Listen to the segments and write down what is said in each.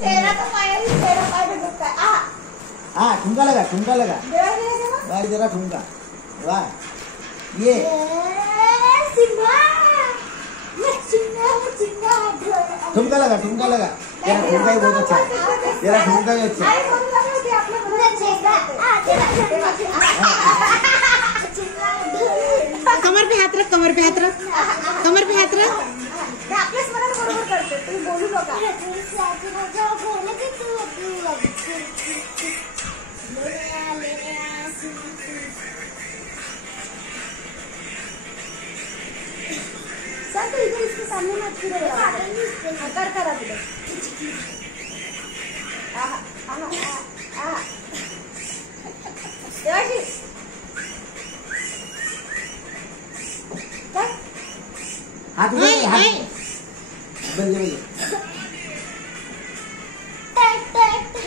चेहरा तो पाया ही चेहरा पाया तो दुखता है। हाँ ठुमका लगा भाई जरा ठुमका वाह ये ठुमका लगा तेरा ठुमका ही बहुत अच्छा है तेरा ठुमका ही अच्छा है। कमर पे हाथ रख कमर पे हाथ रख कमर पे हाथ रख आपल्याच मनाला बरोबर करते तुम्ही बोलू नका। सर तो इधर इसके सामने मत फिरो कर करा दो देवाशी हाथ बल्ले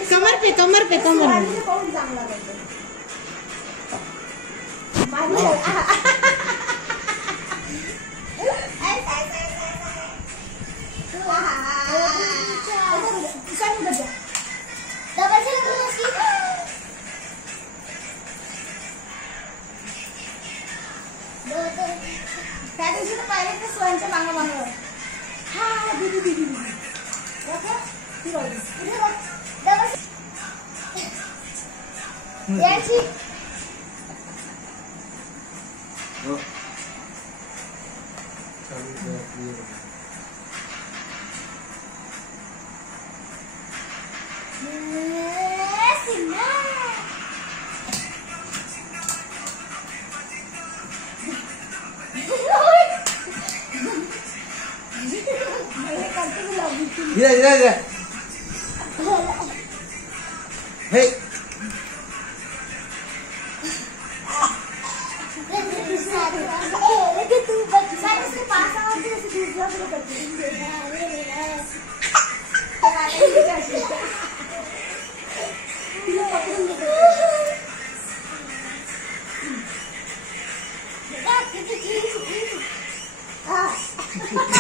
कमर पे पाऊन चांगला त्या दिवशी तर पाहिले ते स्वयंच्या मागं हा दीदी याची धीरे हे Ah!